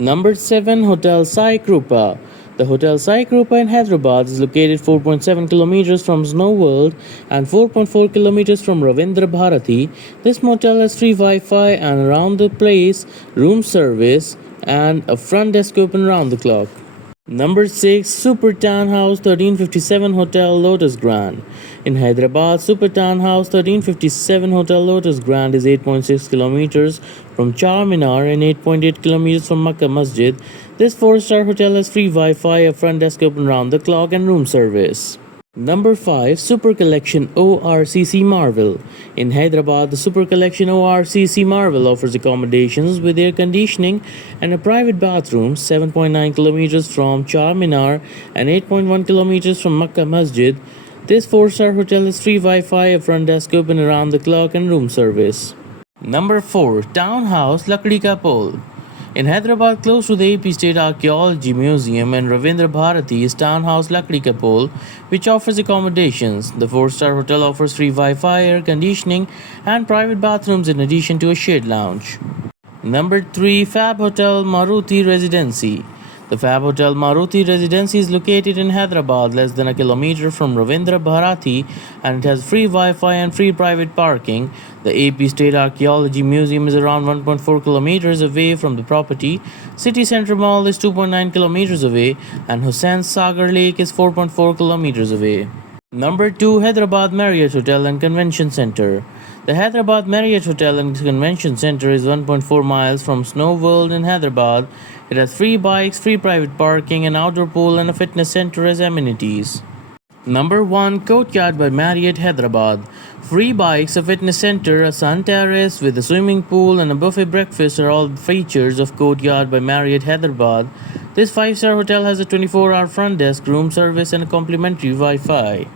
Number 7. Hotel Sai Krupa. The Hotel Sai Krupa in Hyderabad is located 4.7 kilometers from Snow World and 4.4 kilometers from Ravindra Bharati. This motel has free Wi-Fi and around the place room service and a front desk open around the clock. Number 6. Super Townhouse 1357 Hotel Lotus Grand. In Hyderabad, Super Townhouse 1357 Hotel Lotus Grand is 8.6 kilometers from Charminar and 8.8 kilometers from Makkah Masjid. This 4-star hotel has free Wi-Fi, a front desk open round the clock and room service. Number 5. Super Collection ORCC Marvel. In Hyderabad, the Super Collection ORCC Marvel offers accommodations with air conditioning and a private bathroom 7.9 kilometers from Charminar and 8.1 kilometers from Makkah Masjid. This 4-star hotel has free Wi-Fi, a front desk open around the clock and room service. Number 4. Townhouse Lakdi Ka Pole. In Hyderabad, close to the AP State Archaeology Museum and Ravindra Bharati is Townhouse Lakdi Ka Pole, which offers accommodations. The 4-star hotel offers free Wi-Fi, air conditioning, and private bathrooms in addition to a shared lounge. Number 3. Fab Hotel Maruti Residency. The Fab Hotel Maruti Residency is located in Hyderabad, less than a kilometer from Ravindra Bharati, and it has free Wi-Fi and free private parking. The AP State Archaeology Museum is around 1.4 kilometers away from the property. City Center Mall is 2.9 kilometers away, and Hussain Sagar Lake is 4.4 kilometers away. Number 2. Hyderabad Marriott Hotel and Convention Center. The Hyderabad Marriott Hotel and Convention Center is 1.4 miles from Snow World in Hyderabad. It has free bikes, free private parking, an outdoor pool, and a fitness center as amenities. Number 1. Courtyard by Marriott Hyderabad. Free bikes, a fitness center, a sun terrace with a swimming pool, and a buffet breakfast are all features of Courtyard by Marriott Hyderabad. This 5-star hotel has a 24-hour front desk, room service, and a complimentary Wi-Fi.